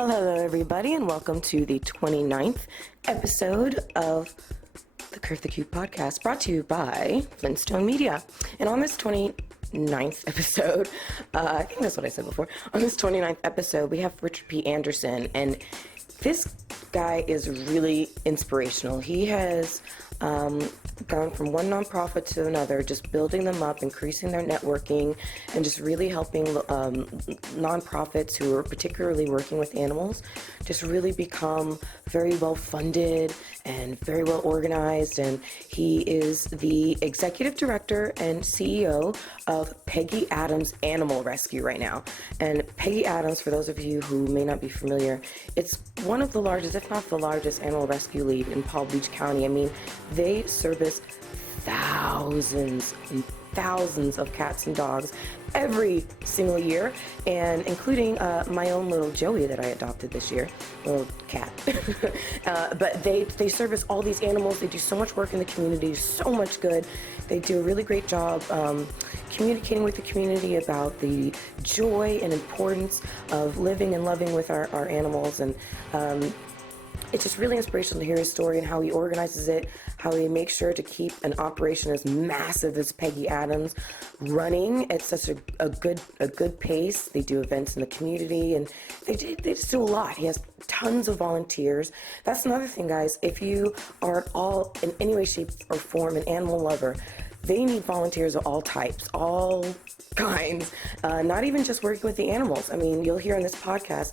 Well, hello everybody, and welcome to the 29th episode of the Curve the Cube podcast, brought to you by Flintstone Media. And on this 29th episode, I think that's what I said before, on this 29th episode, we have Richard P. Anderson, and this guy is really inspirational. He has gone from one nonprofit to another, just building them up, increasing their networking, and just really helping nonprofits who are particularly working with animals just really become very well funded and very well organized. And he is the executive director and CEO of Peggy Adams Animal Rescue right now. And Peggy Adams, for those of you who may not be familiar, it's one of the largest, if not the largest, animal rescue league in Palm Beach County. I mean, they service thousands and thousands of cats and dogs every single year, and including my own little Joey that I adopted this year, little cat. But they service all these animals. They do so much work in the community, so much good. They do a really great job communicating with the community about the joy and importance of living and loving with our animals. And it's just really inspirational to hear his story and how he organizes it, how he makes sure to keep an operation as massive as Peggy Adams running at such a good pace. They do events in the community, and they just do a lot. He has tons of volunteers. That's another thing, guys. If you are at all, in any way, shape, or form, an animal lover, they need volunteers of all types, all kinds, not even just working with the animals. I mean, you'll hear in this podcast,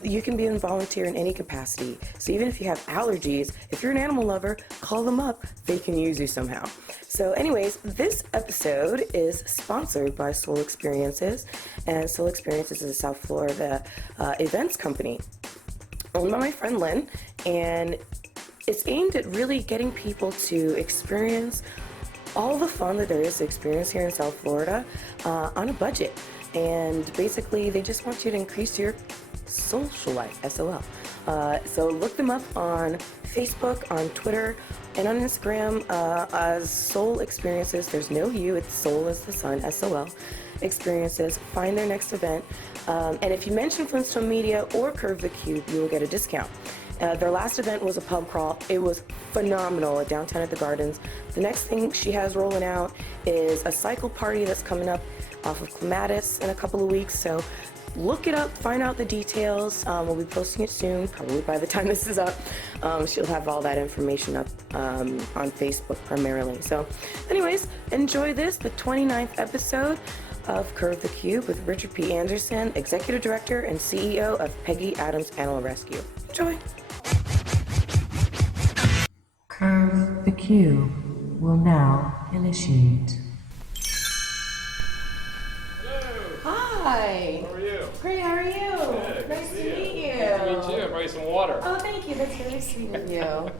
you can be a volunteer in any capacity. So even if you have allergies, if you're an animal lover, call them up. They can use you somehow. So anyways, this episode is sponsored by Soul Experiences. And Soul Experiences is a South Florida events company owned by my friend Lynn. And it's aimed at really getting people to experience all the fun that there is to experience here in South Florida on a budget. And basically, they just want you to increase your social life, SOL. So look them up on Facebook, on Twitter, and on Instagram as Soul Experiences. There's no U, it's Soul as the sun, SOL Experiences. Find their next event. And if you mention Flintstone Media or Curve the Cube, you will get a discount. Their last event was a pub crawl. It was phenomenal downtown at the Gardens. The next thing she has rolling out is a cycle party that's coming up off of Clematis in a couple of weeks. So look it up, find out the details. We'll be posting it soon, probably by the time this is up. She'll have all that information up on Facebook primarily. So anyways, enjoy this, the 29th episode of Curve the Cube with Richard P. Anderson, Executive Director and CEO of Peggy Adams Animal Rescue. Enjoy. Curve the Cube will now initiate. Hello. Hi. How are you? Great, how are you? Good. Nice to meet you. Nice to meet you. I brought you some water. Oh, thank you. That's very sweet of you.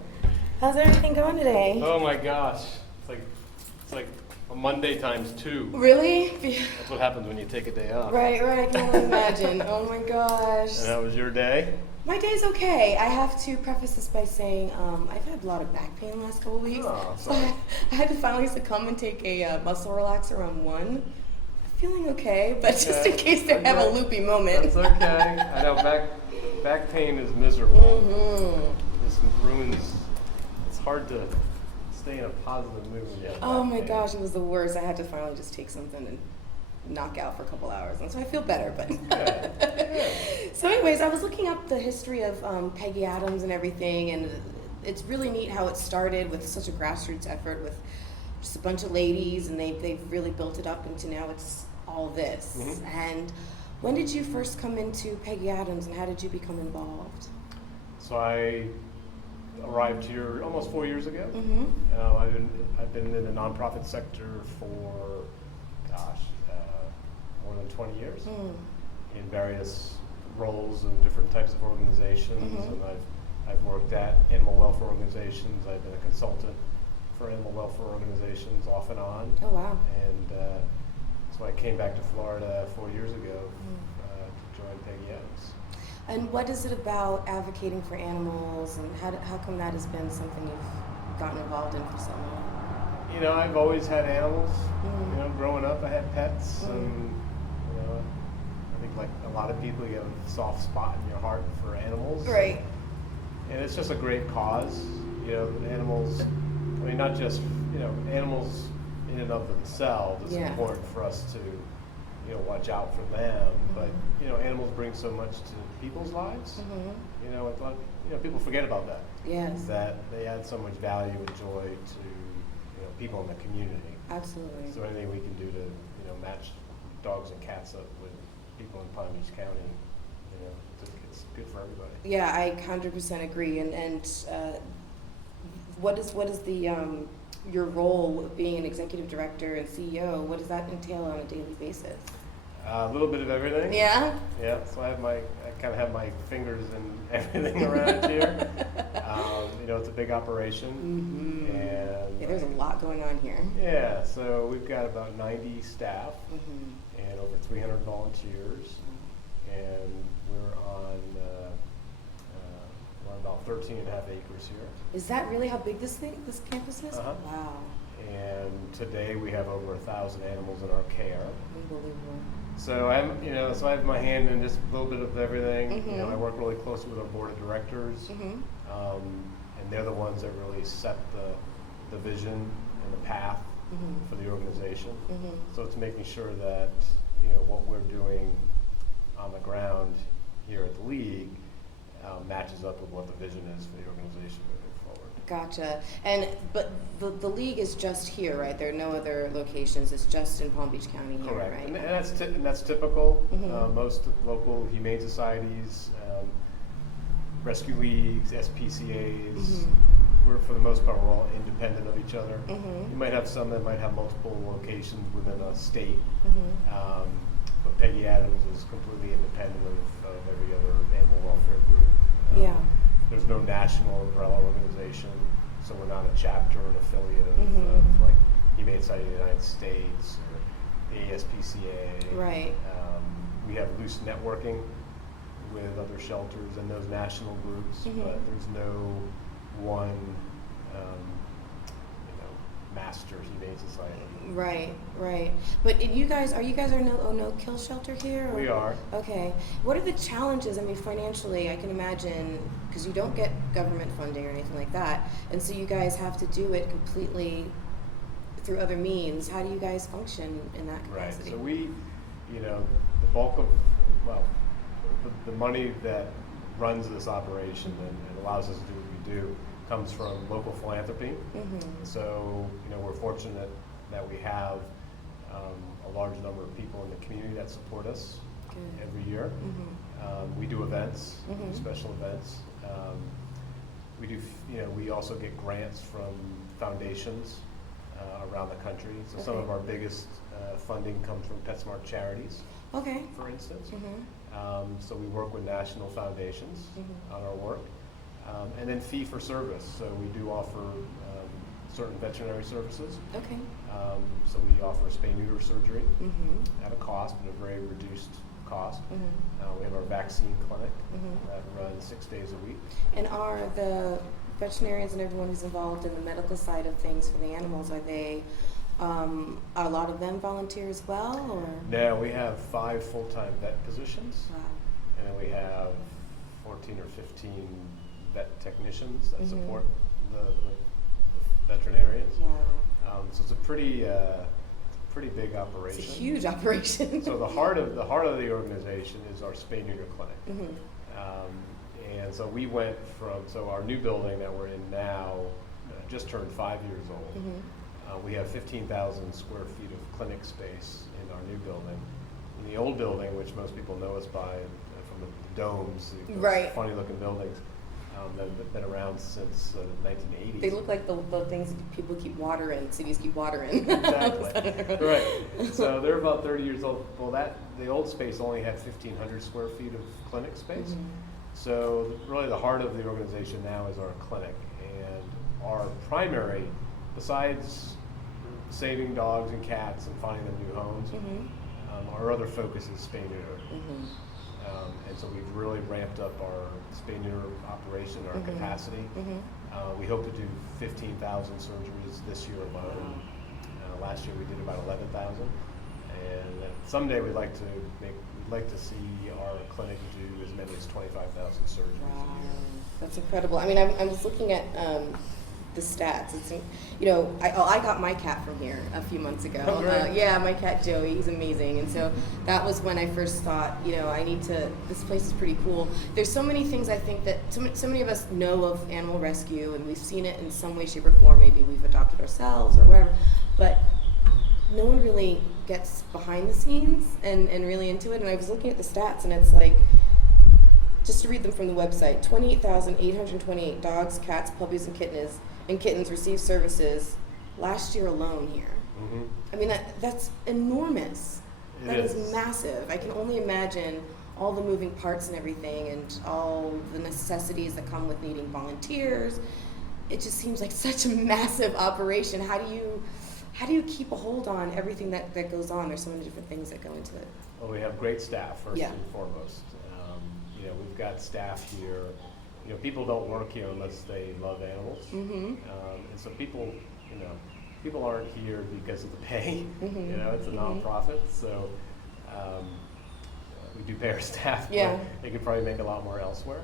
How's everything going today? Oh my gosh. It's like a Monday times 2. Really? That's what happens when you take a day off. Right, I can only imagine. Oh my gosh. And how was your day? My day's okay. I have to preface this by saying I've had a lot of back pain the last couple of weeks. Oh, so sorry. I had to finally succumb and take a muscle relaxer around 1. I'm feeling okay, but just in case they have a loopy moment. That's okay. I know back pain is miserable. Mm-hmm. This ruins. It's hard to stay in a positive mood when you have Oh back my pain. gosh, it was the worst. I had to finally just take something and knock out for a couple hours, and so I feel better. But so anyways, I was looking up the history of Peggy Adams and everything, and it's really neat how it started with such a grassroots effort with just a bunch of ladies, and they've really built it up into now it's all this. Mm-hmm. And when did you first come into Peggy Adams, and how did you become involved? So I arrived here almost 4 years ago. Mm-hmm. I've been in the nonprofit sector for more than 20 years in various roles and different types of organizations. Mm-hmm. And I've worked at animal welfare organizations. I've been a consultant for animal welfare organizations off and on. Oh wow. And so I came back to Florida 4 years ago to join Peggy Adams. And what is it about advocating for animals, and how come that has been something you've gotten involved in for so long? You know, I've always had animals. You know, growing up I had pets, and you know, I think like a lot of people, you have a soft spot in your heart for animals. Right. And it's just a great cause. You know, animals, I mean, not just, you know, animals in and of themselves. It's Yeah. important for us to, you know, watch out for them. But, you know, animals bring so much to people's lives. You know, it's like, you know, people forget about that. Yes. That they add so much value and joy to, you know, people in the community. Absolutely. So anything we can do to, you know, match dogs and cats up with people in Palm Beach County, you know, it's good for everybody. Yeah, I 100% agree. And what is the your role of being an executive director and CEO? What does that entail on a daily basis? A little bit of everything. Yeah. Yeah. So I kind of have my fingers in everything around here. You know, it's a big operation, and Yeah, there's a lot going on here. yeah. So we've got about 90 staff and over 300 volunteers, and we're on about 13 and a half acres here. Is that really how big this campus is? Uh-huh. Wow. And today we have over 1,000 animals in our care. Unbelievable. So so I have my hand in just a little bit of everything. You know, I work really closely with our board of directors, and they're the ones that really set the vision and the path for the organization. So it's making sure that, you know, what we're doing on the ground here at the league matches up with what the vision is for the organization moving forward. Gotcha. But the league is just here, right? There are no other locations. It's just in Palm Beach County here, Correct, right? and that's typical. Most local humane societies, rescue leagues, SPCA's, we're for the most part we're all independent of each other. You might have some that might have multiple locations within a state, but Peggy Adams is completely independent of every other animal welfare group. Yeah. There's no national umbrella organization, so we're not a chapter or an affiliate of like Humane Society of the United States or the ASPCA. Right. We have loose networking with other shelters and those national groups, but there's no one, master humane society. Right, right. But are you guys a no kill shelter here? Or? We are. Okay. What are the challenges? I mean, financially, I can imagine, because you don't get government funding or anything like that, and so you guys have to do it completely through other means. How do you guys function in that capacity? Right. So we, the bulk of, the money that runs this operation and allows us to do what we do comes from local philanthropy. So, we're fortunate that we have a large number of people in the community that support us every year. We do events, special events. We also get grants from foundations around the country. So some of our biggest funding comes from PetSmart charities, for instance. So we work with national foundations on our work. And then fee for service. So we do offer certain veterinary services. So we offer spay-neuter surgery at a cost, but a very reduced cost. We have our vaccine clinic that runs 6 days a week. And are the veterinarians and everyone who's involved in the medical side of things for the animals, are they, are a lot of them volunteer as well? Or? No, we have 5 full-time vet positions. Wow. And then we have 14 or 15 vet technicians that support the veterinarians. Wow. So it's a pretty big operation. It's a huge operation. So the heart of the organization is our spay-neuter clinic. And so we went from our new building that we're in now just turned 5 years old. We have 15,000 square feet of clinic space in our new building. In the old building, which most people know us by from the domes, those funny-looking buildings that have been around since the 1980s. They look like the things that people keep water in, cities keep water in. Exactly. Right. So they're about 30 years old. Well, the old space only had 1,500 square feet of clinic space. So really the heart of the organization now is our clinic. And our primary, besides saving dogs and cats and finding them new homes, our other focus is spay-neuter. And so we've really ramped up our spay-neuter operation, our capacity. We hope to do 15,000 surgeries this year alone. Last year we did about 11,000. And someday we'd like to make we'd like to see our clinic do as many as 25,000 surgeries a year. That's incredible. I mean, I was looking at the stats. It's, I got my cat from here a few months ago. Oh, great. Yeah, my cat Joey. He's amazing. And so that was when I first thought, I need to. This place is pretty cool. There's so many things I think that so many of us know of animal rescue, and we've seen it in some way, shape, or form. Maybe we've adopted ourselves or whatever, but no one really gets behind the scenes and really into it. And I was looking at the stats, and it's like, just to read them from the website, 28,828 dogs, cats, puppies, and kittens received services last year alone here. Mm-hmm. I mean, that's enormous. That is is massive. I can only imagine all the moving parts and everything, and all the necessities that come with needing volunteers. It just seems like such a massive operation. How do you keep a hold on everything that goes on? There's so many different things that go into it. Well, we have great staff, first Yeah. and foremost. We've got staff here. People don't work here unless they love animals. Mm-hmm. And so people aren't here because of the pay. Mm-hmm. It's a nonprofit, so we do pay our staff, Yeah. but they could probably make a lot more elsewhere.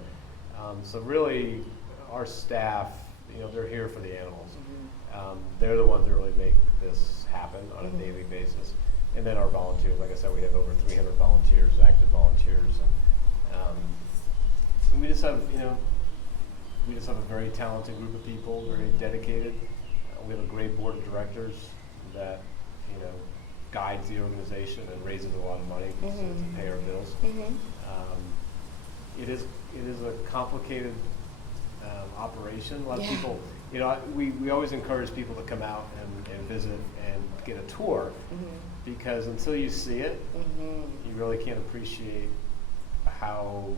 So really, our staff, they're here for the animals. Mm-hmm. They're the ones that really make this happen on a daily basis. And then our volunteers, like I said, we have over 300 volunteers, active volunteers, and we just have, a very talented group of people, very dedicated. We have a great board of directors that, guides the organization and raises a lot of money to pay our bills. Mm-hmm. It is a complicated operation. A lot of Yeah. people, we always encourage people to come out and visit and get a tour, because until you see it, you really can't appreciate how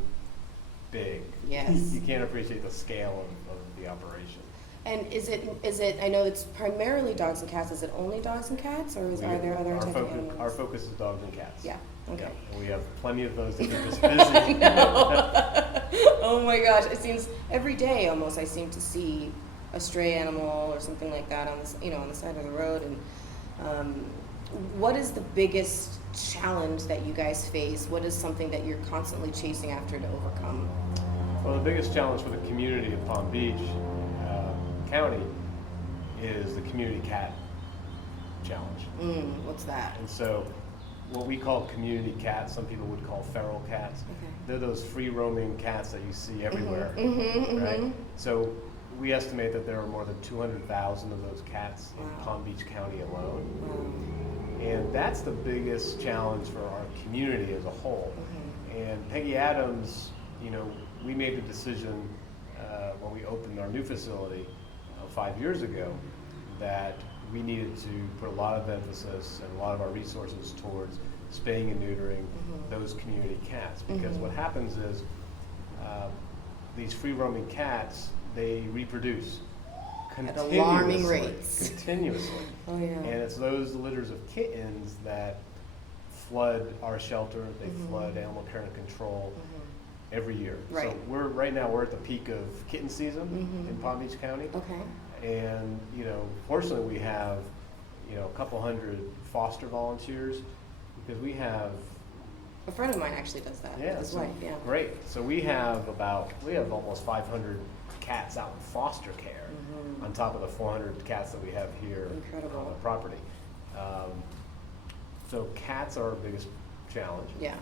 big. Yes. You can't appreciate the scale of the operation. And is it? I know it's primarily dogs and cats. Is it only dogs and cats, or are there other types of animals? Our focus is dogs and cats. Yeah. Okay. Yeah, and we have plenty of those to keep us busy. Oh my gosh! It seems every day almost I seem to see a stray animal or something like that on the side of the road. And what is the biggest challenge that you guys face? What is something that you're constantly chasing after to overcome? Well, the biggest challenge for the community of Palm Beach County is the community cat challenge. What's that? And so what we call community cats, some people would call feral cats. Okay. They're those free roaming cats that you see everywhere, Mm-hmm, right? mm-hmm. So we estimate that there are more than 200,000 of those cats in Wow. Palm Beach County alone. Wow. And that's the biggest challenge for our community as a whole. And Peggy Adams, we made the decision when we opened our new facility 5 years ago that we needed to put a lot of emphasis and a lot of our resources towards spaying and neutering those community cats. Because what happens is these free roaming cats, they reproduce At alarming continuously. rates. Continuously. Oh yeah. And it's those litters of kittens that flood our shelter, they flood animal care and control every year. Right. So right now we're at the peak of kitten season in Palm Beach County. Okay. And, fortunately we have, a couple hundred foster volunteers, because we have, A friend of mine actually does that. yeah, His so wife, yeah. great. So we have almost 500 cats out in foster care on top of the 400 cats that we have here Incredible. on the property. So cats are our biggest challenge. Yeah.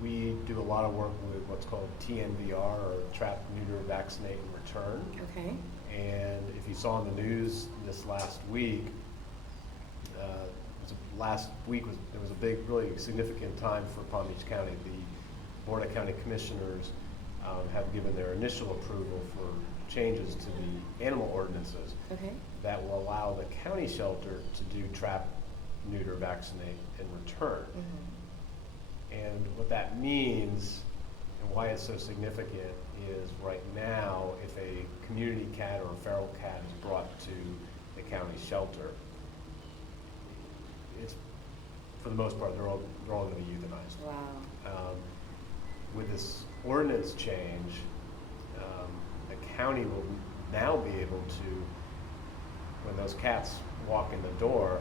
We do a lot of work with what's called TNVR, or Trap, Neuter, Vaccinate, and Return. Okay. And if you saw in the news this last week, there was a big, really significant time for Palm Beach County. The Board of County Commissioners have given their initial approval for changes to the animal ordinances Okay. that will allow the county shelter to do trap, neuter, vaccinate, and return. And what that means and why it's so significant is right now, if a community cat or a feral cat is brought to the county shelter, it's, for the most part, they're all going to be euthanized. Wow. With this ordinance change, the county will now be able to, when those cats walk in the door,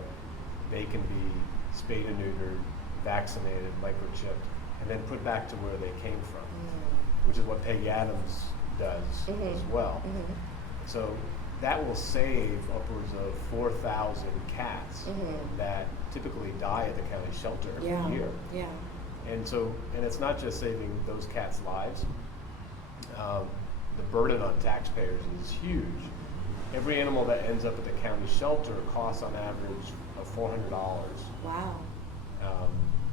they can be spayed and neutered, vaccinated, microchipped, and then put back to where they came from, which is what Peggy Adams does as well. So that will save upwards of 4,000 cats that typically die at the county shelter every year. Yeah. And it's not just saving those cats' lives. The burden on taxpayers is huge. Every animal that ends up at the county shelter costs on average of $400. Wow.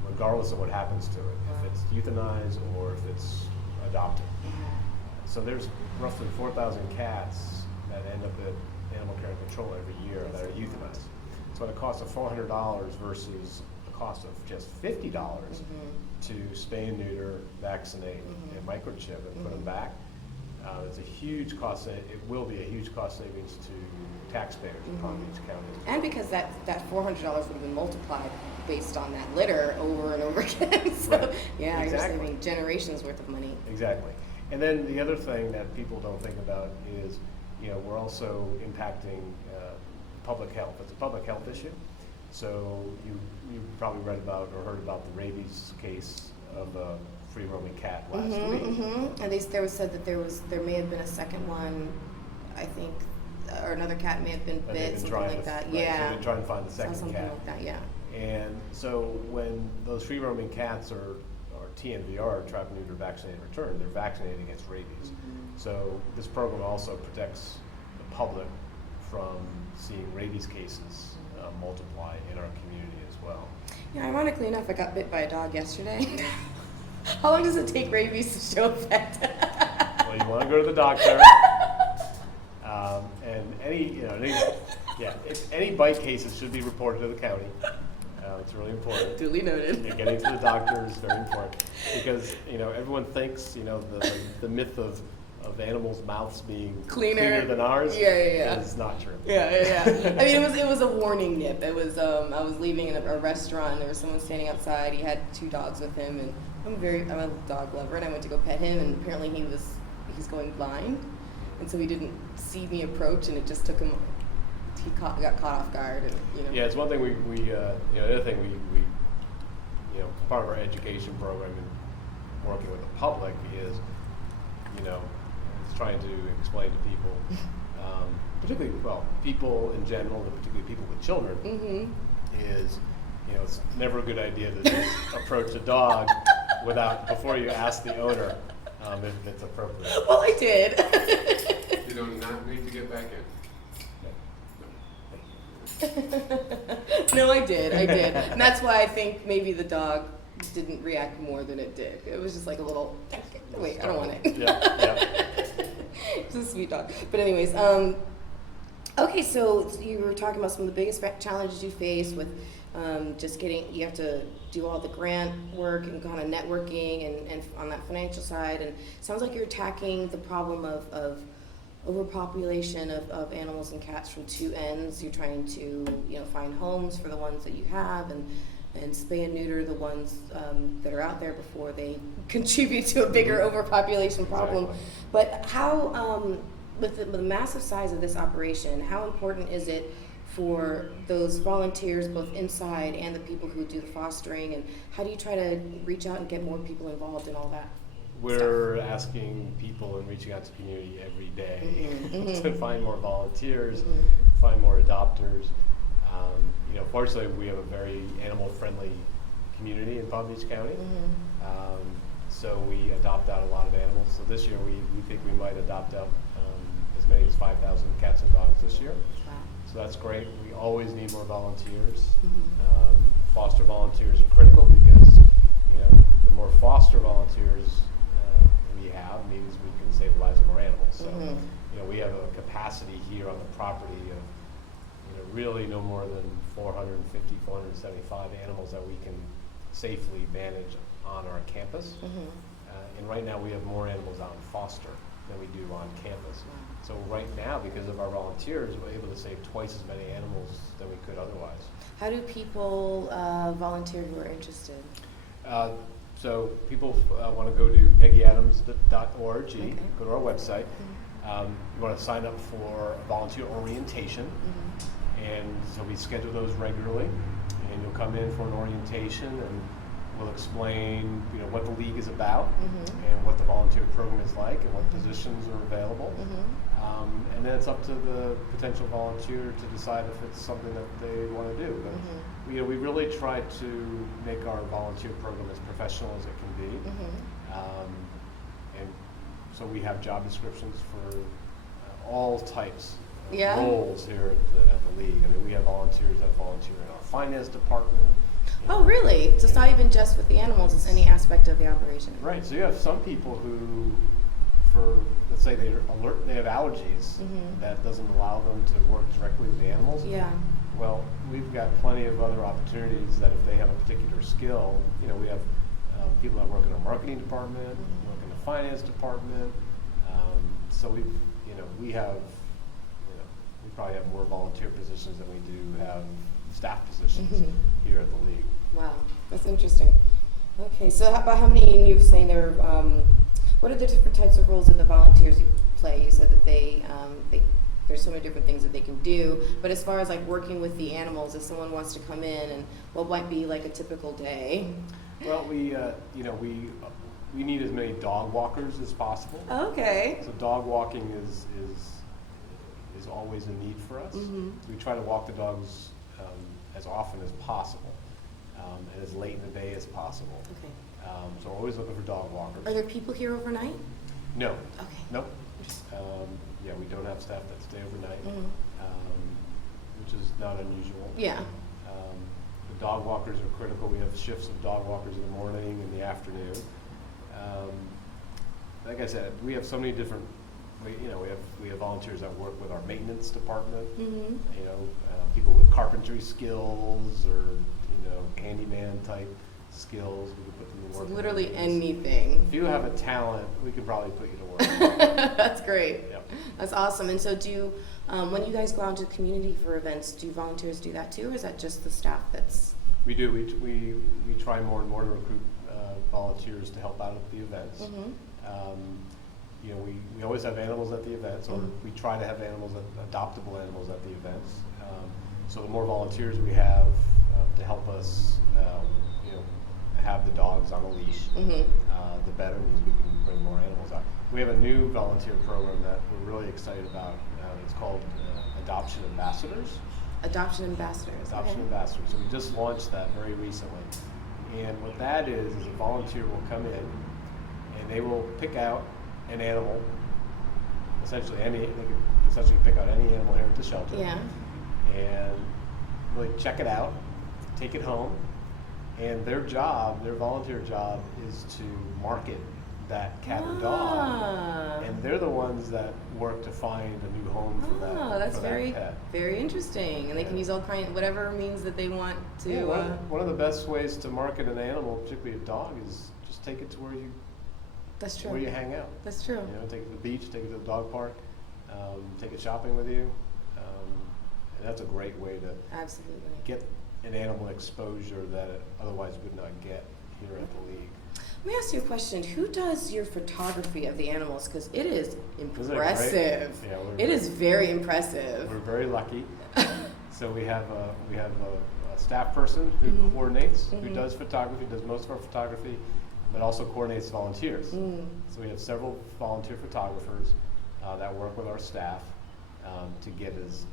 Regardless of what happens to it, if it's euthanized or if it's adopted. So there's roughly 4,000 cats that end up at animal care and control every year that are euthanized. So at a cost of $400 versus a cost of just $50 to spay and neuter, vaccinate, and microchip and put them back, it's a huge cost. It will be a huge cost savings to taxpayers in Palm Beach County. And because that $400 would have been multiplied based on that litter over and over again. So Right. yeah, Exactly. you're saving generations worth of money. Exactly. And then the other thing that people don't think about is, we're also impacting public health. It's a public health issue. So you probably read about or heard about the rabies case of a free roaming cat last week. And there was said that there may have been a second one, I think, or another cat may have been And they've bit, been something trying like to, that. right, Yeah. So they've been trying to find the second something cat. like that. Yeah. And so when those free roaming cats are TNVR, trap, neuter, vaccinate, return, they're vaccinated against rabies. So this program also protects the public from seeing rabies cases multiply in our community as well. Yeah, ironically enough, I got bit by a dog yesterday. How long does it take rabies to show effect? Well, you want to go to the doctor, and any bite cases should be reported to the county. It's really important. Duly noted. Yeah, getting to the doctor is very important because everyone thinks the myth of animals' mouths being cleaner than ours is not true. Yeah. I mean, it was a warning nip. It was I was leaving in a restaurant. And there was someone standing outside. He had 2 dogs with him, and I'm a dog lover, and I went to go pet him, and apparently he's going blind, and so he didn't see me approach, and it just took him. He got caught off guard, and Yeah, it's one thing the other thing we part of our education program and working with the public is it's trying to explain to people, particularly people in general, and particularly people with children, is it's never a good idea to just approach a dog before you ask the owner if it's appropriate. well, I did. You do not need to get back in. No, I did, and that's why I think maybe the dog didn't react more than it did. It was just like a little, wait, I don't want it. Yeah. It's a sweet dog. But anyways, okay, so you were talking about some of the biggest challenges you face with you have to do all the grant work and kind of networking and on that financial side, and it sounds like you're attacking the problem of overpopulation of animals and cats from 2 ends. You're trying to find homes for the ones that you have and spay and neuter the ones that are out there before they contribute to a bigger overpopulation problem. Exactly. But how, with the massive size of this operation, how important is it for those volunteers both inside and the people who do the fostering, and how do you try to reach out and get more people involved in all that? We're asking people and reaching out to the community every day to find more volunteers, find more adopters. Fortunately, we have a very animal-friendly community in Palm Beach County, so we adopt out a lot of animals. So this year, we think we might adopt out as many as 5,000 cats and dogs this year. Wow. So that's great. We always need more volunteers. Foster volunteers are critical because the more foster volunteers we have means we can save the lives of more animals. So we have a capacity here on the property of really no more than 450, 475 animals that we can safely manage on our campus. And right now we have more animals out in foster than we do on campus. So right now, because of our volunteers, we're able to save twice as many animals than we could otherwise. How do people volunteer who are interested? So people want to go to peggyadams.org, go to our website. You want to sign up for volunteer orientation, and so we schedule those regularly, and you'll come in for an orientation, and We'll explain, what the league is about Mm-hmm. and what the volunteer program is like and what positions are available. Mm-hmm. And then it's up to the potential volunteer to decide if it's something that they want to do. But Mm-hmm. we really try to make our volunteer program as professional as it can be. Mm-hmm. And so we have job descriptions for all types of Yeah. roles here at the league. I mean, we have volunteers that volunteer in our finance department. Oh, really? So it's not even just with the animals, it's any aspect of the operation. Right. So you have some people who, let's say they have allergies Mhm. that doesn't allow them to work directly with the animals. Yeah. Well, we've got plenty of other opportunities that if they have a particular skill, we have people that work in our marketing department, work in the finance department. So we have, we probably have more volunteer positions than we do have staff positions Mhm. here at the league. Wow, that's interesting. Okay, so how many, you were saying there were, what are the different types of roles that the volunteers play? You said that there's so many different things that they can do, but as far as like working with the animals, if someone wants to come in, and what might be like a typical day? Well, we need as many dog walkers as possible. Okay. So dog walking is always a need for us. Mhm. We try to walk the dogs as often as possible and as late in the day as possible. Okay. So we're always looking for dog walkers. Are there people here overnight? No. Okay. Nope. We don't have staff that stay overnight, Mhm. which is not unusual. Yeah. The dog walkers are critical. We have shifts of dog walkers in the morning and the afternoon. Like I said, we have so many different. We have volunteers that work with our maintenance department. Mhm. People with carpentry skills or handyman type skills. We could put them to So work. on literally things. anything. If you have a talent, we could probably put you to work. That's great. Yep. That's awesome. And so when you guys go out into the community for events, do volunteers do that too, or is that just the staff that's? We do. We try more and more to recruit volunteers to help out at the events. Mhm. We always have animals at the events, or Mhm. we try to have adoptable animals at the events. So the more volunteers we have to help us, have the dogs on a leash, Mhm. the better, means we can bring more animals out. We have a new volunteer program that we're really excited about. It's called Adoption Ambassadors. Adoption ambassadors. Adoption Okay. Ambassadors. So we just launched that very recently. And what that is a volunteer will come in and they will pick out an animal, they could essentially pick out any animal here at the shelter. Yeah. And really check it out, take it home, and their volunteer job is to market that cat or dog. Ah. And they're the ones that work to find a new home for that, Oh, that's for that very, pet. very interesting. And they can Yeah. use whatever means that they want to. Yeah, one of the best ways to market an animal, particularly a dog, is just take it to where That's true. you hang out. That's true. Take it to the beach, take it to the dog park, take it shopping with you, and that's a great way to Absolutely. get an animal exposure that it otherwise would not get here at the league. Let me ask you a question. Who does your photography of the animals? Because it is Isn't it great? impressive. Yeah, It is very impressive. We're very lucky. So we have a staff person who Mhm. coordinates, who Mhm. does photography, does most of our photography, but also coordinates volunteers. Mm. So we have several volunteer photographers that work with our staff to get as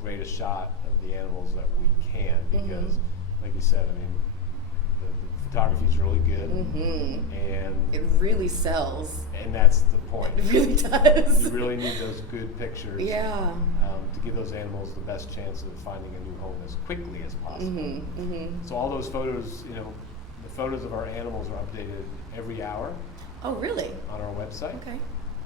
great a shot of the animals that we can, because, like you said, the photography is really good, Mm-hmm. and It really sells. that's the point. It really does. You really need those good pictures. Yeah. To give those animals the best chance of finding a new home as quickly as possible. Mm-hmm. Mm-hmm. So all those photos, the photos of our animals are updated every hour Oh, really? on our website. Okay.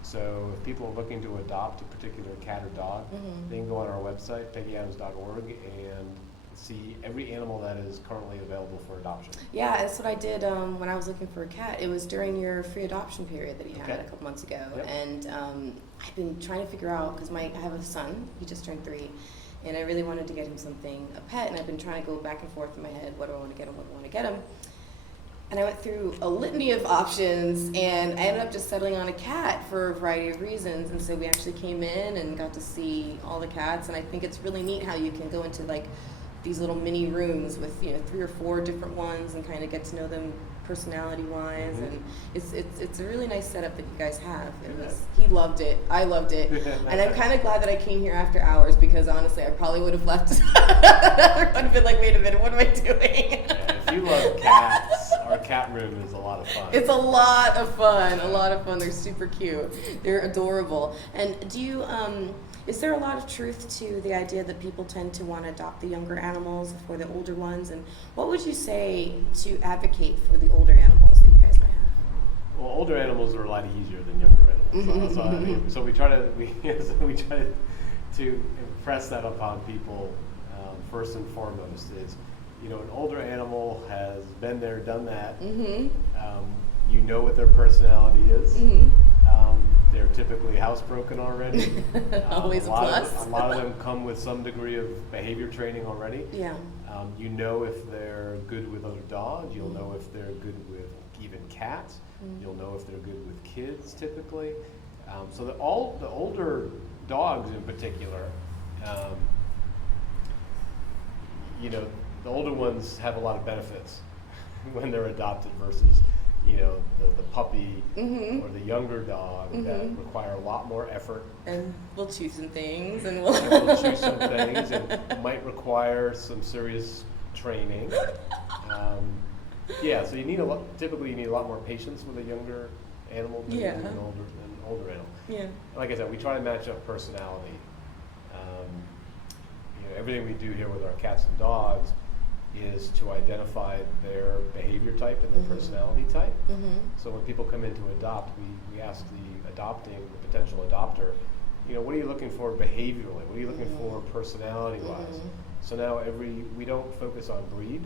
So if people are looking to adopt a particular cat or dog, Mhm. they can go on our website, peggyadams.org, and see every animal that is currently available for adoption. Yeah, that's what I did when I was looking for a cat. It was during your free adoption period that you had Okay. a couple months ago. Yep. And I've been trying to figure out, because I have a son, he just turned 3, and I really wanted to get him a pet, and I've been trying to go back and forth in my head, what do I want to get him, what do I want to get him? And I went through a litany of options, and I ended up just settling on a cat for a variety of reasons. And so we actually came in and got to see all the cats, and I think it's really neat how you can go into like these little mini rooms with 3 or 4 different ones and kind of get to know them personality-wise, and it's a really nice setup that you guys have. He loved it. I loved it, and I'm kind of glad that I came here after hours, because honestly, I probably would have left. I would have been like, wait a minute, what am I doing? If you love cats, our cat room is a lot of fun. It's a lot of fun. A lot of fun. They're super cute. They're adorable. And do you is there a lot of truth to the idea that people tend to want to adopt the younger animals for the older ones? And what would you say to advocate for the older animals that you guys might have? Well, older animals are a lot easier than younger animals. So we try to impress that upon people. First and foremost is, an older animal has been there, done that. You know what their personality is. They're typically housebroken already. Always a plus. A lot of them come with some degree of behavior training already. Yeah. You know if they're good with other dogs. You'll know if they're good with even cats. You'll know if they're good with kids typically. So the older dogs in particular, the older ones have a lot of benefits when they're adopted versus the puppy or the younger dog that require a lot more effort. And we'll chew some things, and we'll chew some things, and might require some serious training. So you need typically you need a lot more patience with a younger animal than an older animal. Yeah. Like I said, we try to match up personality. Everything we do here with our cats and dogs is to identify their behavior type and their personality type. So when people come in to adopt, we ask the potential adopter, what are you looking for behaviorally? What are you looking for personality-wise? So now we don't focus on breed.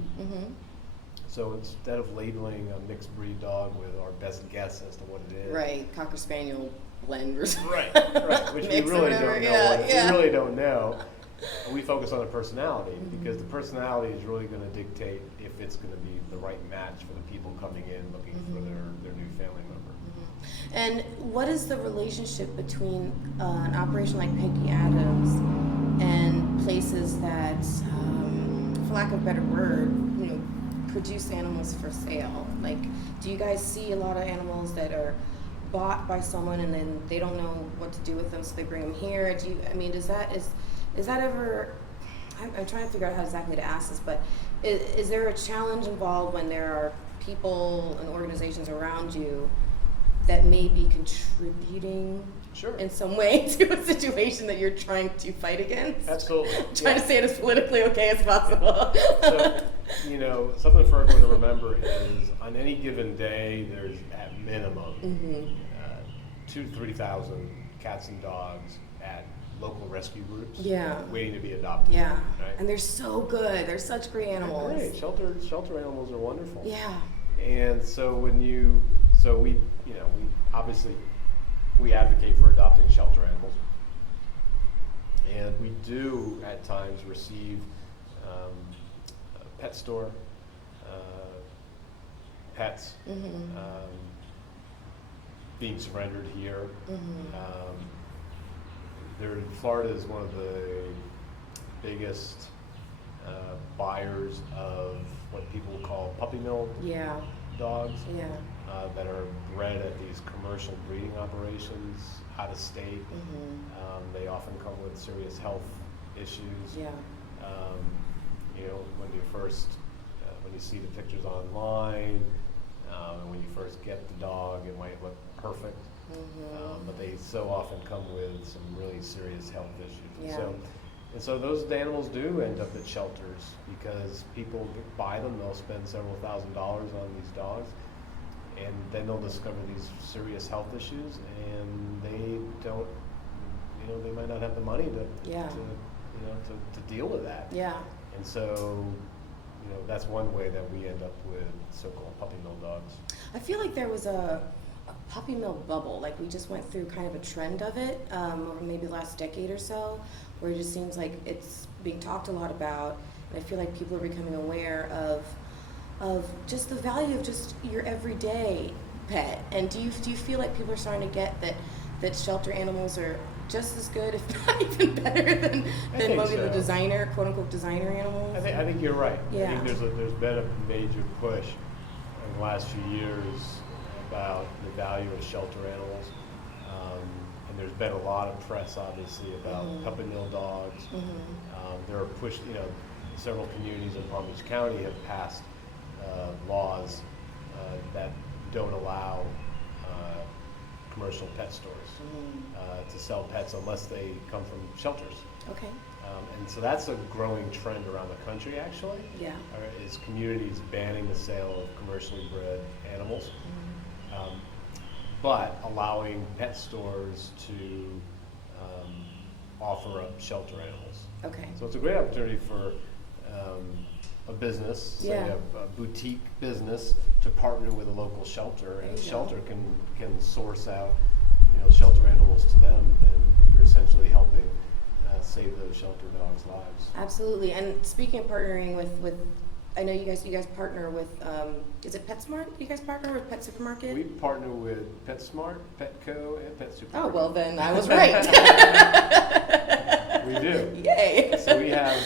So instead of labeling a mixed breed dog with our best guess as to what it is. Right, Cocker Spaniel blend or something. Right, which we really don't know. We really don't know. We focus on the personality, because the personality is really going to dictate if it's going to be the right match for the people coming in looking for their new family member. And what is the relationship between an operation like Peggy Adams and places that, for lack of a better word, produce animals for sale? Like, do you guys see a lot of animals that are bought by someone and then they don't know what to do with them, so they bring them here? Is that ever, I'm trying to figure out how exactly to ask this, but is there a challenge involved when there are people and organizations around you that may be contributing in some way to a situation that you're trying to fight against? Absolutely. Trying to say it as politically okay as possible. So, something for everyone to remember is on any given day, there's at minimum 2,000 to 3,000 cats and dogs at local rescue groups waiting to be adopted. Yeah. Right? And they're so good. They're such great animals. They're great. Shelter animals are wonderful. Yeah. And so we obviously advocate for adopting shelter animals. And we do at times receive a pet store, pets being surrendered here. Florida is one of the biggest buyers of what people call puppy mill dogs that are bred at these commercial breeding operations out of state. They often come with serious health issues. When you see the pictures online, and when you first get the dog, it might look perfect. But they so often come with some really serious health issues. So those animals do end up at shelters because people buy them. They'll spend several $1,000s on these dogs, and then they'll discover these serious health issues, and they don't, they might not have the money to deal with that. And so, that's one way that we end up with so-called puppy mill dogs. I feel like there was a puppy mill bubble. Like, we just went through kind of a trend of it over maybe the last decade or so, where it just seems like it's being talked a lot about, and I feel like people are becoming aware of just the value of just your everyday pet. And do you feel like people are starting to get that that shelter animals are just as good, if not even better than think maybe the so. designer, quote unquote designer animals? I think you're right. Yeah. I think there's been a major push in the last few years about the value of shelter animals. And there's been a lot of press, obviously, about pup and mill dogs. There are several communities in Palm Beach County have passed laws that don't allow commercial pet stores to sell pets unless they come from shelters. Okay. And so that's a growing trend around the country, actually. Yeah. Is communities banning the sale of commercially bred animals, but allowing pet stores to offer up shelter animals. Okay. So it's a great opportunity for a business, say Yeah. a boutique business, to partner with a local shelter, and There the you shelter can source out, shelter animals to them, and you're essentially helping save those shelter dogs' lives. Absolutely. And speaking of partnering with I know you guys partner with is it PetSmart? You guys partner with Pet Supermarket? We partner with PetSmart, Petco, and Pet Oh, Supermarket. well then I was right. We do. Yay. So we have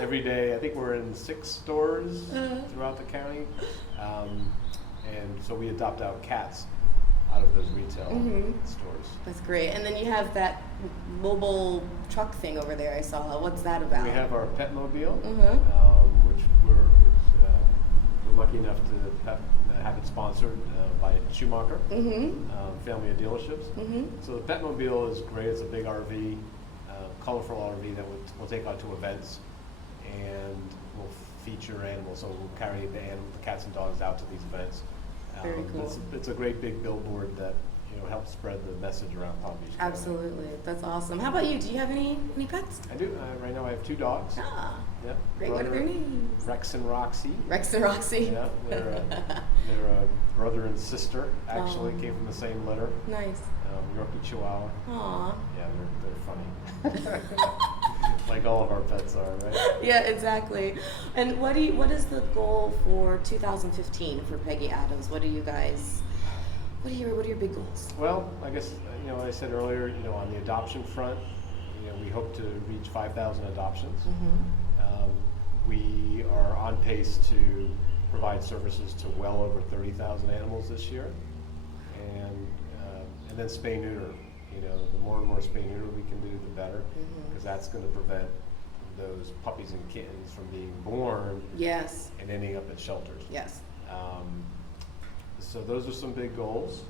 every day, I think we're in 6 stores throughout the county. And so we adopt out cats out of those retail stores. That's great. And then you have that mobile truck thing over there I saw. What's that about? We have our Petmobile, Mhm. which we're lucky enough to have it sponsored by Schumacher, family of dealerships. So the Petmobile is great. It's a big RV, colorful RV that we'll take out to events, and we'll feature animals. So we'll carry the cats and dogs out to these events. Very cool. It's a great big billboard that helps spread the message around Palm Beach County. Absolutely. That's awesome. How about you? Do you have any pets? I do. Right now I have 2 dogs. Ah, Yep. great. What are their names? Rex and Roxy. Rex and Roxy. Yeah, they're a brother and sister. Actually, Oh. came from the same litter. Nice. Yorkie Chihuahua. Aw. Yeah, they're funny. Like all of our pets are, right? Yeah, exactly. And what is the goal for 2015 for Peggy Adams? What are your big goals? Well, I guess I said earlier, on the adoption front, we hope to reach 5,000 adoptions. We are on pace to provide services to well over 30,000 animals this year, and then spay neuter. The more and more spay neuter we can do, the better, because that's going to prevent those puppies and kittens from being born Yes. and ending up at shelters. Yes. So those are some big goals.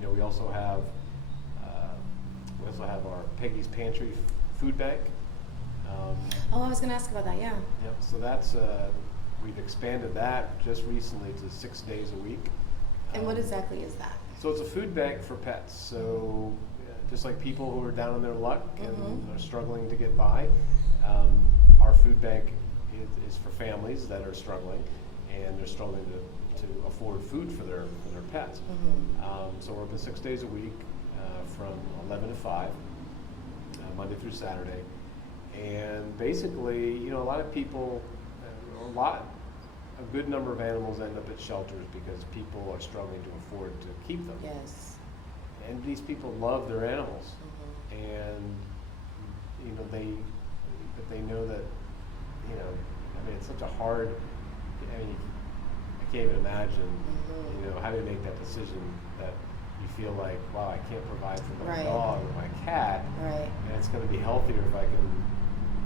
We also have our Peggy's Pantry food bank. Oh, I was going to ask about that. Yeah. Yep. So that's we've expanded that just recently to 6 days a week. And what exactly is that? So it's a food bank for pets. So just like people who are down on their luck and are struggling to get by, our food bank is for families that are struggling, and they're struggling to afford food for their pets. So we're open 6 days a week from 11 to 5, Monday through Saturday. And basically, a lot of people, a good number of animals end up at shelters because people are struggling to afford to keep them. Yes. And these people love their animals, and they know that it's such a hard. I can't even imagine how to make that decision that you feel like, wow, I can't provide for my Right. dog or my cat, Right. and it's going to be healthier if I can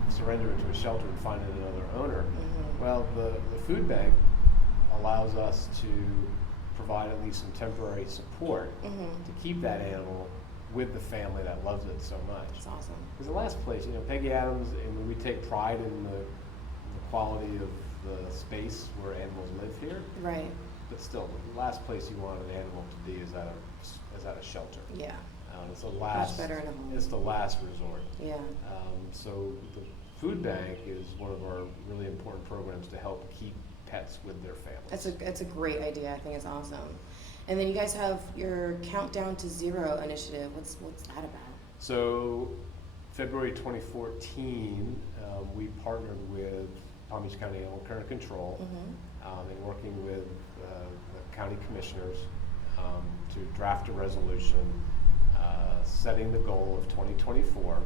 surrender it to a shelter and find another owner. Well, the food bank allows us to provide at least some temporary support to keep that animal with the family that loves it so much. That's awesome. Because the last place, Peggy Adams, and we take pride in the quality of the space where animals live here, Right. but still, the last place you want an animal to be is at a shelter. Yeah. It's the last. better in a home. It's the last resort. Yeah. So the food bank is one of our really important programs to help keep pets with their families. That's a great idea. I think it's awesome. And then you guys have your Countdown to Zero initiative. What's that about? So February 2014, we partnered with Palm Beach County Animal Care and Control, and working with the county commissioners to draft a resolution setting the goal of 2024,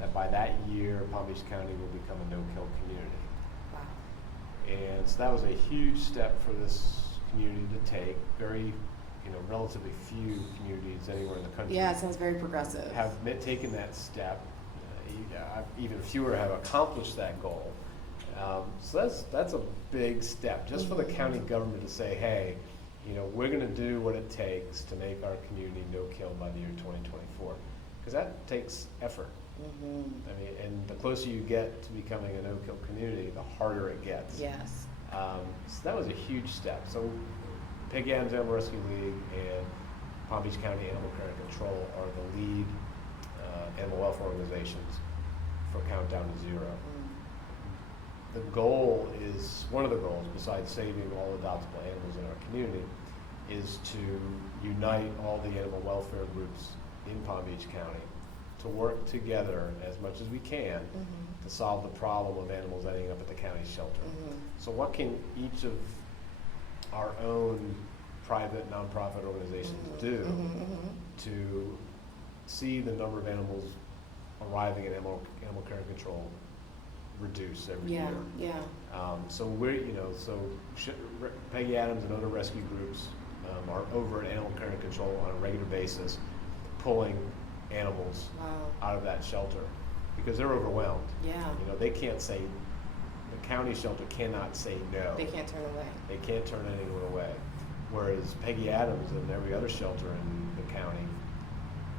that by that year, Palm Beach County will become a no-kill community. Wow. And so that was a huge step for this community to take. Very, relatively few communities anywhere in the country Yeah, it sounds very progressive. have taken that step. Even fewer have accomplished that goal. So that's a big step, just for the county government to say, hey, we're going to do what it takes to make our community no-kill by the year 2024, because that takes effort. I mean, and the closer you get to becoming a no-kill community, the harder it gets. Yes. So that was a huge step. So Peggy Adams Rescue League and Palm Beach County Animal Care and Control are the lead animal welfare organizations for Countdown to Zero. The goal is, one of the goals, besides saving all adoptable animals in our community, is to unite all the animal welfare groups in Palm Beach County to work together as much as we can to solve the problem of animals ending up at the county shelter. So what can each of our own private nonprofit organizations do to see the number of animals arriving at animal care and control reduce every year? So Peggy Adams and other rescue groups are over at Animal Care and Control on a regular basis, pulling animals out of that shelter because they're overwhelmed. They can't say, the county shelter cannot say no. They can't turn away. They can't turn anyone away. Whereas Peggy Adams and every other shelter in the county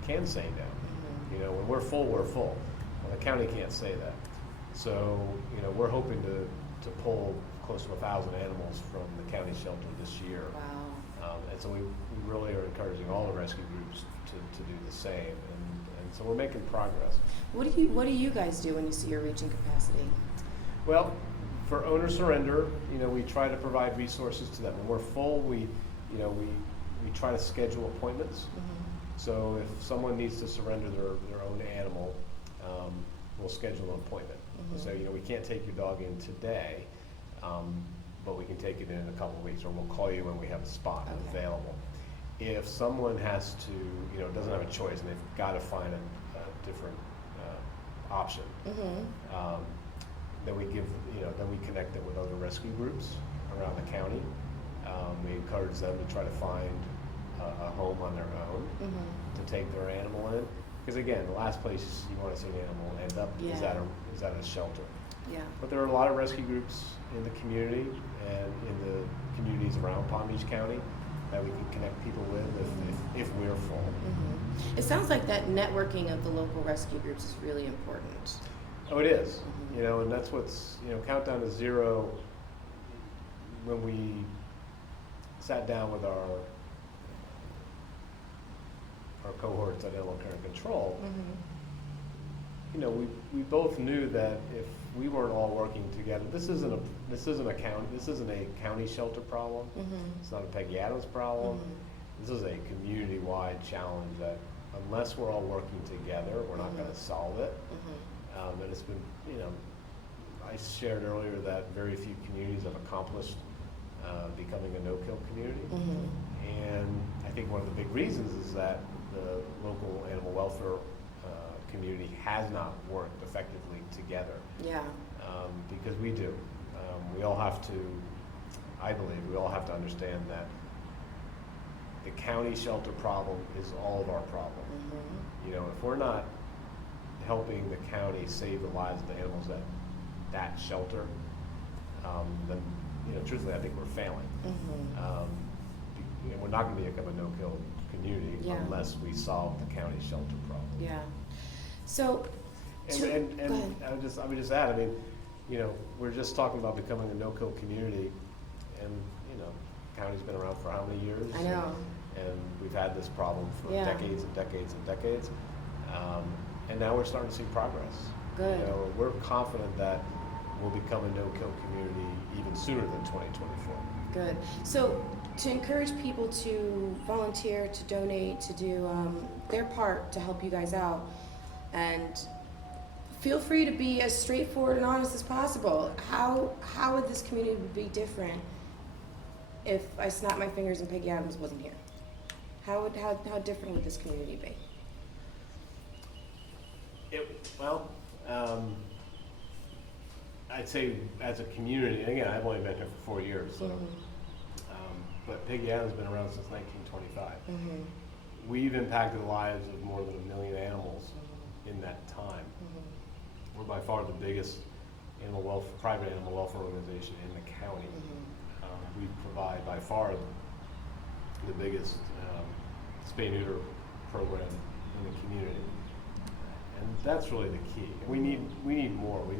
can say no. When we're full, we're full. Well, the county can't say that. So, we're hoping to pull close to 1,000 animals from the county shelter this year. Wow. And so we really are encouraging all the rescue groups to do the same. And so we're making progress. What do you guys do when you see you're reaching capacity? Well, for owner surrender, we try to provide resources to them. When we're full, we try to schedule appointments. So if someone needs to surrender their own animal, we'll schedule an appointment. We'll say, we can't take your dog in today, but we can take it in a couple of weeks, or we'll call you when we have a spot available. If someone has to, doesn't have a choice and they've got to find a different option, then we give, then we connect them with other rescue groups around the county. We encourage them to try to find a home on their own to take their animal in. Because again, the last place you want to see an animal end up is at a shelter. But there are a lot of rescue groups in the community and in the communities around Palm Beach County that we can connect people with if we're full. It sounds like that networking of the local rescue groups is really important. Oh, it is. And that's what's, Countdown to Zero, when we sat down with our cohorts at Animal Care and Control, we both knew that if we weren't all working together, this isn't a county shelter problem. It's not a Peggy Adams problem. This is a community-wide challenge that unless we're all working together, we're not going to solve it. And it's been, I shared earlier that very few communities have accomplished becoming a no-kill community. And I think one of the big reasons is that the local animal welfare community has not worked effectively together. Because we do. We all have to, I believe, we all have to understand that the county shelter problem is all of our problem. If we're not helping the county save the lives of the animals at that shelter, then, truthfully, I think we're failing. We're not going to become a no-kill community unless we solve the county shelter problem. So, and I would just add, we're just talking about becoming a no-kill community, and county's been around for how many years? I know. And we've had this problem for decades and decades and decades, and now we're starting to see progress. Good. We're confident that we'll become a no-kill community even sooner than 2024. Good. So, to encourage people to volunteer, to donate, to do their part to help you guys out, and feel free to be as straightforward and honest as possible. How would this community be different if I snapped my fingers and Peggy Adams wasn't here? How different would this community be? Well, I'd say as a community, and again, I've only been here for 4 years, so, but Peggy Adams has been around since 1925. We've impacted the lives of more than 1 million animals in that time. We're by far the biggest private animal welfare organization in the county. We provide by far the biggest spay-neuter program in the community, and that's really the key. We need more. We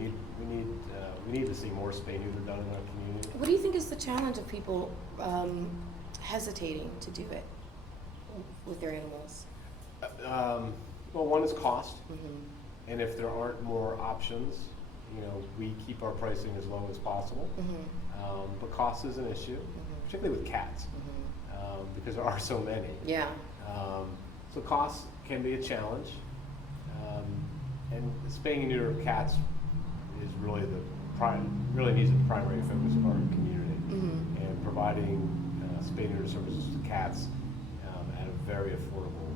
need to see more spay-neuter done in our community. What do you think is the challenge of people hesitating to do it with their animals? Well, one is cost, and if there aren't more options, we keep our pricing as low as possible. But cost is an issue, particularly with cats, because there are so many. Yeah. So cost can be a challenge, and spaying and neuter of cats is really really needs to be the primary focus of our community, and providing spay and neuter services to cats at a very affordable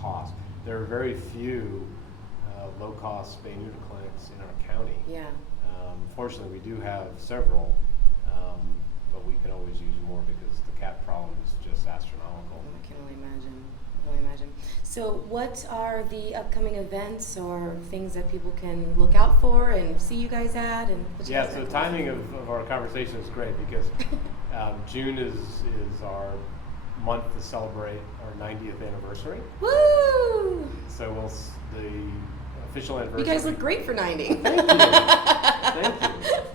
cost. There are very few low-cost spay and neuter clinics in our county. Yeah. Fortunately, we do have several, but we can always use more because the cat problem is just astronomical. I can only imagine. So what are the upcoming events or things that people can look out for and see you guys at? And yeah, so the timing of our conversation is great because June is our month to celebrate our 90th anniversary. Woo! So the official anniversary. You guys look great for 90. Thank you. Thank you.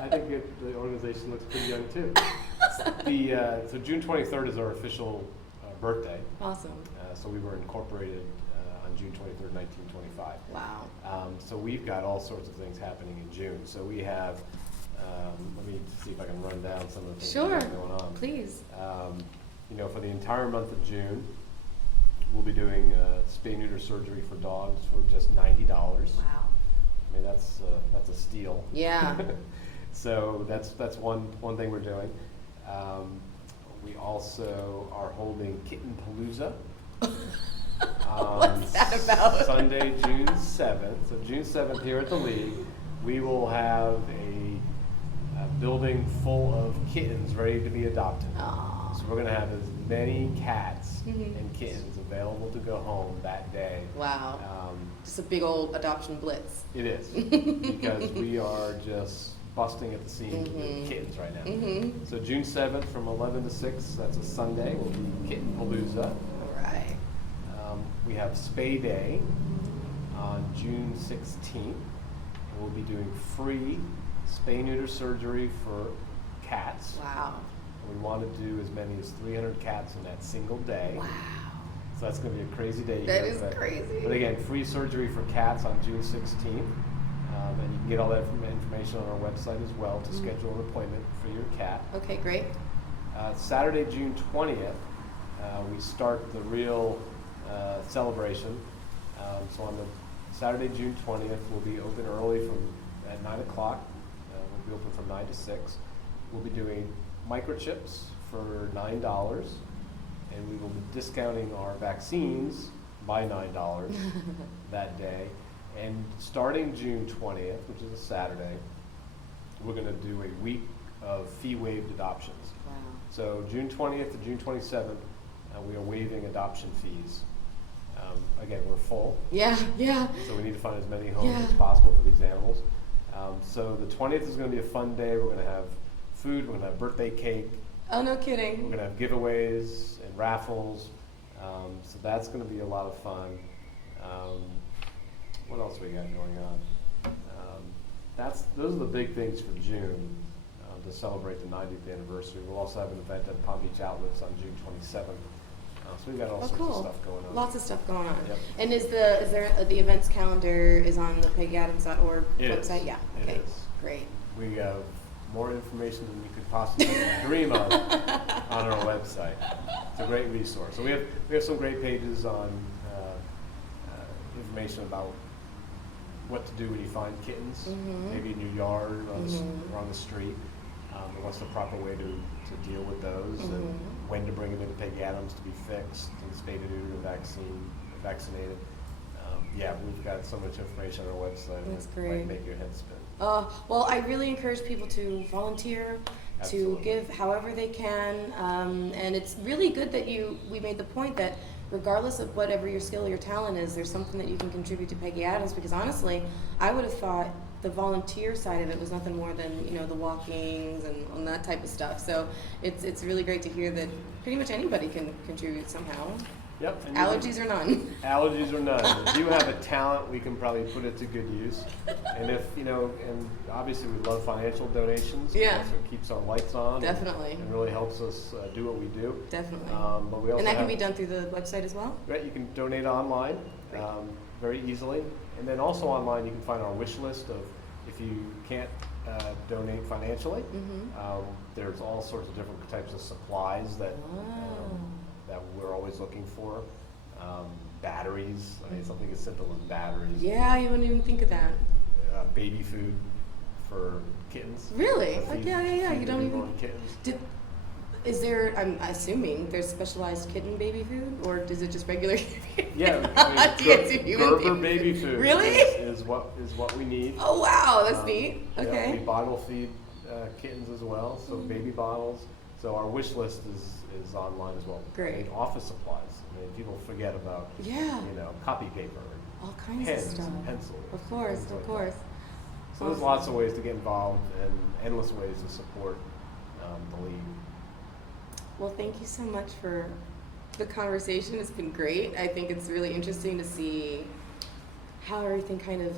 I think the organization looks pretty young too. So June 23rd is our official birthday. Awesome. So we were incorporated on June 23rd, 1925. Wow. So we've got all sorts of things happening in June. So we have, let me see if I can run down some of the things that are going on. Please. For the entire month of June, we'll be doing spay-neuter surgery for dogs for just $90. Wow. I mean, that's a steal. Yeah. So that's one thing we're doing. We also are holding Kitten Palooza What's that about? Sunday, June 7th. So June 7th here at the League, we will have a building full of kittens ready to be adopted. Aww. So we're going to have as many cats and kittens available to go home that day. Wow. Just a big old adoption blitz. It is, because we are just busting at the seams with kittens right now. So June 7th from 11 to 6, that's a Sunday, will be Kitten Palooza. All right. We have Spay Day on June 16th. We'll be doing free spay-neuter surgery for cats. Wow. We want to do as many as 300 cats in that single day. Wow. So that's going to be a crazy day. That is crazy. But again, free surgery for cats on June 16th. And you can get all that information on our website as well to schedule an appointment for your cat. Okay, great. Saturday, June 20th, we start the real celebration. So on the Saturday, June 20th, we'll be open early at 9 o'clock. We'll be open from 9 to 6. We'll be doing microchips for $9, and we will be discounting our vaccines by $9 that day. And starting June 20th, which is a Saturday, we're going to do a week of fee-waived adoptions. Wow. So June 20th to June 27th, we are waiving adoption fees. Again, we're full. Yeah. So we need to find as many homes Yeah. as possible for these animals. So the 20th is going to be a fun day. We're going to have food. We're going to have birthday cake. Oh, no We're kidding. going to have giveaways and raffles. So that's going to be a lot of fun. What else we got going on? Those are the big things for June to celebrate the 90th anniversary. We'll also have an event at Palm Beach Outlets on June 27th. So we've got all sorts of stuff going on. Lots of stuff going on. Yep. And is there the events calendar is on the PeggyAdams.org website? Is. Yeah. It Okay. is. Great. We have more information than you could possibly dream of on our website. It's a great resource. So we have some great pages on information about what to do when you find kittens, maybe in your yard or on the street, and what's the proper way to deal with those, and when to bring them into Peggy Adams to be fixed and spayed and neutered and vaccinated. Yeah, we've got so much information on our website. That's It great. might make your head spin. Well, I really encourage people to volunteer, Absolutely. to give however they can, and it's really good that we made the point that regardless of whatever your skill or your talent is, there's something that you can contribute to Peggy Adams, because honestly, I would have thought the volunteer side of it was nothing more than, the walkings and that type of stuff. So it's really great to hear that pretty much anybody can contribute somehow. Yep. and Allergies or none. Allergies or none. If you have a talent, we can probably put it to good use. And if, and obviously we love financial donations. Yeah. That's what keeps our lights on. Definitely. And really helps us do what we do. Definitely. But we also And that can have- be done through the website as well? Right, you can donate online very easily. And then also online, you can find our wish list of if you can't donate financially. Mm-hmm. There's all sorts of different types of supplies that that we're always looking for. Batteries, something as simple as batteries. Yeah, you wouldn't even think of that. Baby food for kittens. Really? Feed- Like, yeah. feed You don't newborn even. kittens. Is there? I'm assuming there's specialized kitten baby food, or is it just regular? Yeah, Do you see human Gerber baby food. Really? Is what we need. Oh wow, that's neat. Yeah, Okay. we bottle feed kittens as well, so baby bottles. So our wish list is online as well. Great. Office supplies. People forget about Yeah. copy paper, All kinds pens, of stuff. and pencils. Of course, things of like course. that. So there's Awesome. lots of ways to get involved and endless ways to support the league. Well, thank you so much for the conversation. It's been great. I think it's really interesting to see how everything kind of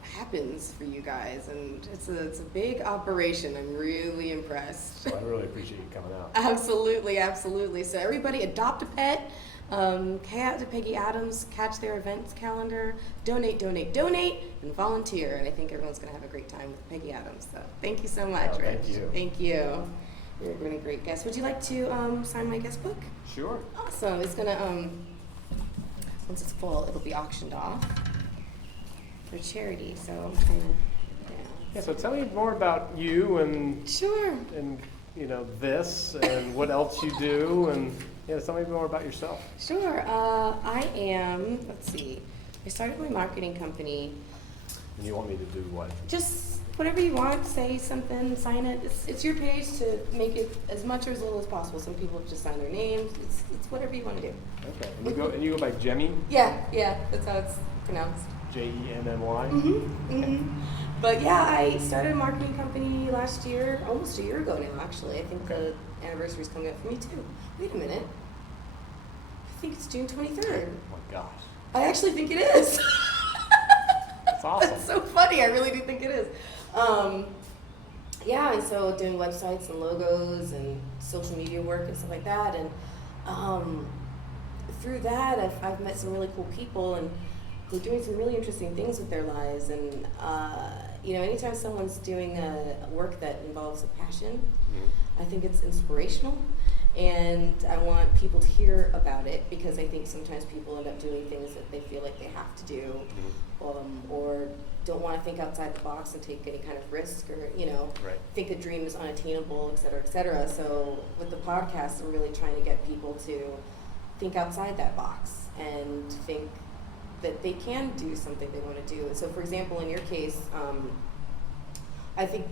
happens for you guys, and it's a big operation. I'm really impressed. So I really appreciate you coming out. Absolutely, absolutely. So everybody adopt a pet, pay out to Peggy Adams, catch their events calendar, donate, and volunteer. And I think everyone's going to have a great time with Peggy Adams. So thank you so much, Yeah, Rich. thank you. Thank you. You're been a great guest. Would you like to sign my guest book? Sure. Awesome. It's going to, once it's full, it'll be auctioned off for charity. So I'm trying to, Yeah. So tell me more about you and Sure. this and what else you do, and tell me more about yourself. Sure. I am, let's see, I started my marketing company. And you want me to do what? Just whatever you want, say something, sign it. It's your page to make it as much or as little as possible. Some people just sign their names. It's whatever you want to do. Okay. And you go by Jemmy? Yeah, that's how it's pronounced. Jemmy? But yeah, I started a marketing company last year, almost a year ago now, actually. I think the anniversary's coming up for me too. Wait a minute. I think it's June 23rd. Oh my gosh. I actually think it is. That's awesome. That's so funny. I really do think it is. Yeah, and so doing websites and logos and social media work and stuff like that. And through that, I've met some really cool people and who are doing some really interesting things with their lives. And anytime someone's doing a work that involves a passion, I think it's inspirational. And I want people to hear about it, because I think sometimes people end up doing things that they feel like they have to do, or don't want to think outside the box and take any kind of risk, or Right. think a dream is unattainable, et cetera, et cetera. So with the podcast, I'm really trying to get people to think outside that box and think that they can do something they want to do. So for example, in your case, I think,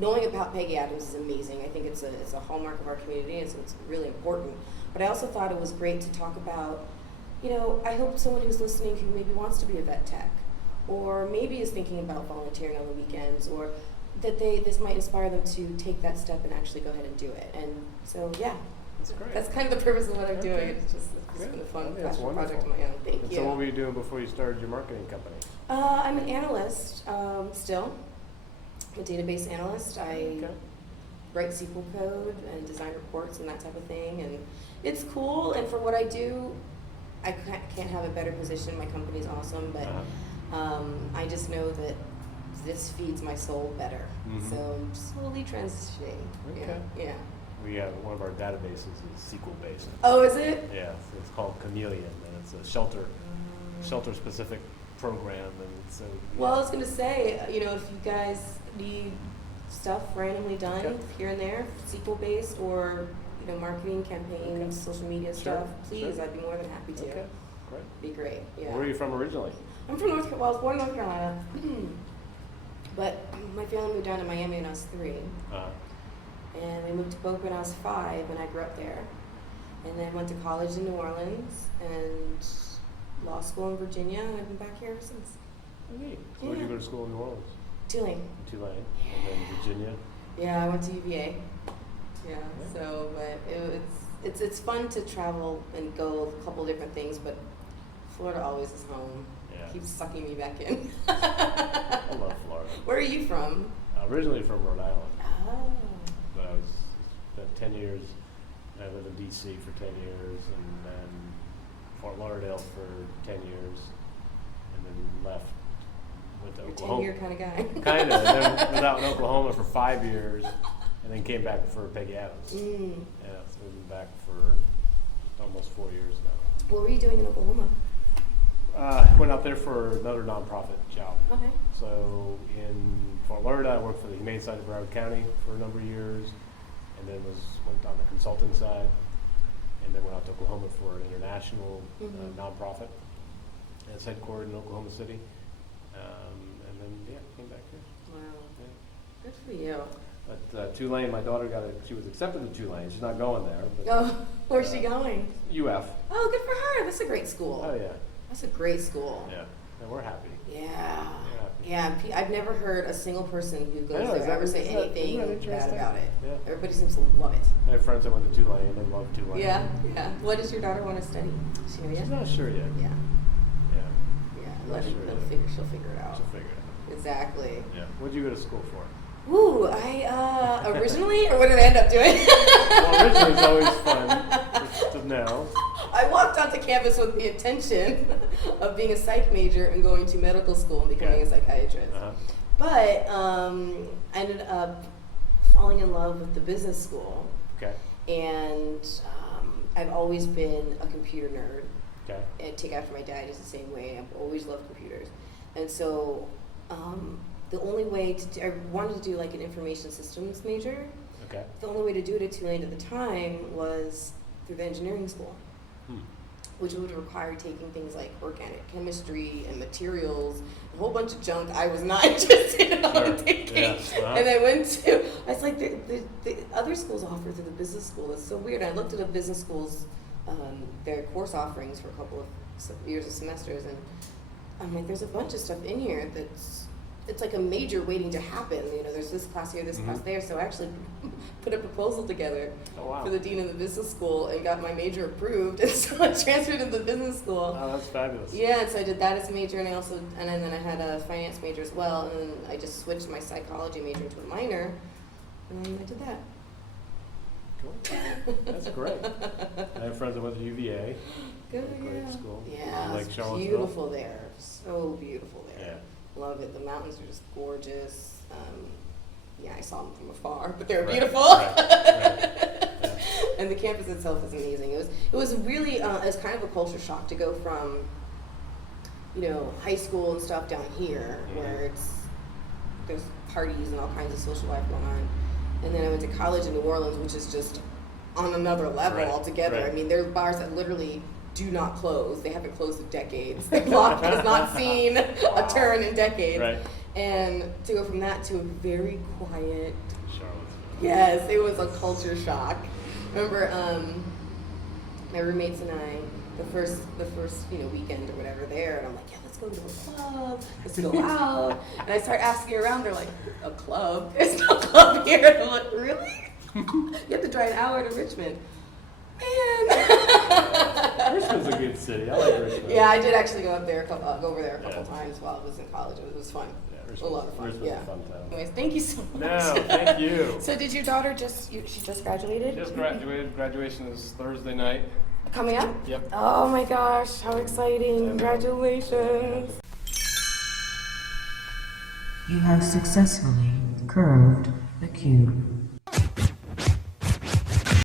knowing about Peggy Adams is amazing. I think it's a hallmark of our community, and so it's really important. But I also thought it was great to talk about, I hope someone who's listening who maybe wants to be a vet tech, or maybe is thinking about volunteering on the weekends, or that this might inspire them to take that step and actually go ahead and do it. And so, yeah, That's great. that's kind of the purpose of what I'm doing. Okay. It's just Good. been a fun I think that's passion project of wonderful. my own. Thank And you. so what were you doing before you started your marketing company? I'm an analyst still. I'm a database analyst. I Okay. write SQL code and design reports and that type of thing, and it's cool. And for what I do, I can't have a better position. My company's awesome, but I just know that this feeds my soul better. Mhm. So I'm slowly transitioning. Okay. Yeah. We have one of our databases is SQL based. Oh, is it? Yeah, so it's called Chameleon, and it's a shelter specific program, and so. Well, I was gonna say, if you guys need stuff randomly done Okay. here and there, SQL based, or marketing campaigns, social media Sure, stuff, please, sure. I'd be more than happy to. Okay. Great. Be great. Yeah. Where are you from originally? I'm from Well, I was born in North Carolina, but my family moved down to Miami when I was 3. And we moved to Boca when I was 5, and I grew up there. And then went to college in New Orleans and law school in Virginia, and I've been back here ever since. Oh, neat. So where did you go to school in New Orleans? Tulane. Tulane. And then Virginia? Yeah, I went to UVA. Yeah, so, but it's fun to travel and go a couple different things, but Florida always is home. Yeah. Keeps sucking me back in. I love Florida. Where are you from? Originally from Rhode Island. Oh. But I spent 10 years, I lived in D.C. for 10 years, and then Fort Lauderdale for 10 years, and then left, went to You're Oklahoma. a 10-year kind of guy. Kind of, and then was out in Oklahoma for 5 years, and then came back for Peggy Adams. Yeah, so we've been back for almost 4 years now. What were you doing in Oklahoma? Went out there for another nonprofit job. Okay. So in Fort Lauderdale, I worked for the Humane Society of Broward County for a number of years, and then went on the consulting side, and then went out to Oklahoma for an international nonprofit. And it's headquartered in Oklahoma City, and then came back here. Wow. Yeah. Good for you. But Tulane, my daughter she was accepted to Tulane. She's not going there. But, Oh, where's she going? UF. Oh, good for her. That's a great school. Oh yeah. That's a great school. Yeah. And we're happy. Yeah. Yeah. Yeah. I've never heard a single person who goes I know, there ever say isn't that anything bad interesting? about it. Yeah. Everybody seems to love it. I have friends that went to Tulane and love Tulane. Yeah. Yeah. What does your daughter want to study? She know yet? She's not sure yet. Yeah. Yeah. Yeah. Not sure yet. She'll figure it out. She'll figure it out. Exactly. Yeah. What did you go to school for? Ooh, I originally, or what did I end up doing? Well, originally it's always fun to know. I walked onto campus with the intention of being a psych major and going to medical school and becoming a psychiatrist. But I ended up falling in love with the business school. Okay. And I've always been a computer nerd. Okay. And take after my dad is the same way. I've always loved computers. And so the only way I wanted to do like an information systems major. Okay. The only way to do it at Tulane at the time was through the engineering school, which would require taking things like organic chemistry and materials, a whole bunch of junk I was not interested in taking. Yeah. And I was like, the other schools offer through the business school. It's so weird. I looked at the business schools, their course offerings for a couple of years of semesters, and I'm like, there's a bunch of stuff in here it's like a major waiting to happen. You know, there's this class here, this class there. So I actually put a proposal together for the dean of the business school and got my major approved. And so I transferred to the business school. Oh, that's fabulous. Yeah, and so I did that as a major, and then I had a finance major as well. And then I just switched my psychology major to a minor, and then I did that. Cool. That's great. I have friends that went to UVA. Good, Great school. Yeah, Like it's Charlottesville. beautiful there. So beautiful there. Yeah. Love it. The mountains are just gorgeous. I saw them from afar, but they're Right, beautiful. right, yeah. And the campus itself is amazing. It was really it was kind of a culture shock to go from, high school and stuff down here where there's parties and all kinds of social life going on, and then I went to college in New Orleans, which is just on another level altogether. Right. I mean, there are bars that literally do not close. They haven't closed in decades. The block has not seen a turn in decades. Right. And to go from that to a very quiet, Charlottesville. yes, it was a culture shock. Remember, my roommates and I, the first weekend or whatever there, and I'm like, yeah, let's go to a club, let's go out. And I start asking around, they're like, a club? There's no club here. And I'm like, really? You have to drive an hour to Richmond. Man. Richmond's a good city. I like Richmond. Yeah, I did actually go over there a couple times while I was in college. It was fun. Yeah, A lot of fun. Richmond's Yeah. a fun town. Anyways, thank you so much. No, thank you. So did your daughter she just graduated? Just graduated. Graduation is Thursday night. Coming up? Yep. Oh my gosh, how exciting. Congratulations. You have successfully curved the cube.